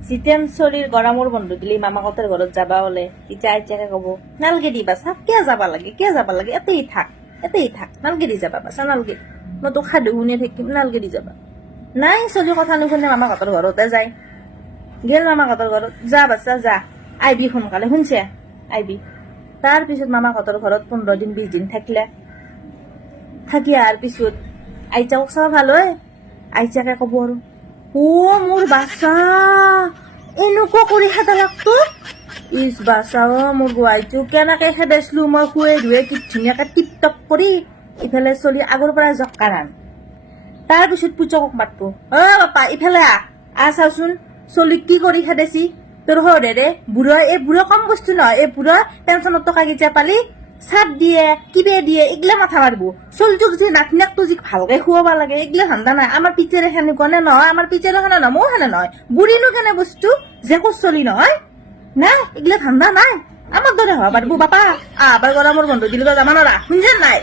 জিতেন চলিৰ গৰমৰ বন্ধু দিলি মামাকঁতৰ ঘৰত যাবা হলে তেতিয়া আইতাকে কব নালগে দি বাছা কিয় যাবা লাগে এতেই থাক নালগে দি যাবা বাছা নালগে মই তোক সাধু শুনি থাকিম নালগে দি যাবা নাই চলি কথা নুশুনে মামাকঁতৰ ঘৰতে যায় গেল মামাকঁতৰ ঘৰত যা বাচ্চা যা আইবি সোনকালে শুনছে আইবি তাৰ পিছত মামাকঁতৰ ঘৰত 15 দিন 20 দিন থাকিলে থাকি অহাৰ পিছত আইতাক চাব ভাল হয় আইতাকে কব আৰু ও মোৰ বাচ্চা এনেকুৱা কৰি খেদা লাগতো ইস বাচ্চা মোৰ গুৱাইছো কেনেকে খেদাইছিলো মই শুৱে ধুৱে কি ধুনীয়াকে টিপ টপ কৰি ইফালে চলি আগৰ পৰা জক্কা ৰান তাৰ পিছত পুচকক মাতবো বাপা ইফালে আহ চাওচোন চলিক কি কৰি খেদাইছি তোৰ সৰে বুঢ়া কম বস্তু নহয় এই বুঢ়া পেঞ্চনত টকা কেইটা পালি চাপ দিয়ে কিবে দিয়ে এগিলা মাথা মারবো চলটোক যে নাতিনাকটো যে ভালকে খুৱাব লাগে এগিলা ধান্দা নাই আমাৰ পিছেৰে সেনেকুৱা নে নহয় আমাৰ পিছেৰে সেনে নহয় মোৰ সেনে নহয় বুঢ়ীনো কেনে বস্তু যে চলি নহয় না এগিলা ধান্দা নাই আমার দরে হওয়া পারবো বাপা আবার গরমের বন্ধ দিলে তো জামানো না শুনছেন নাই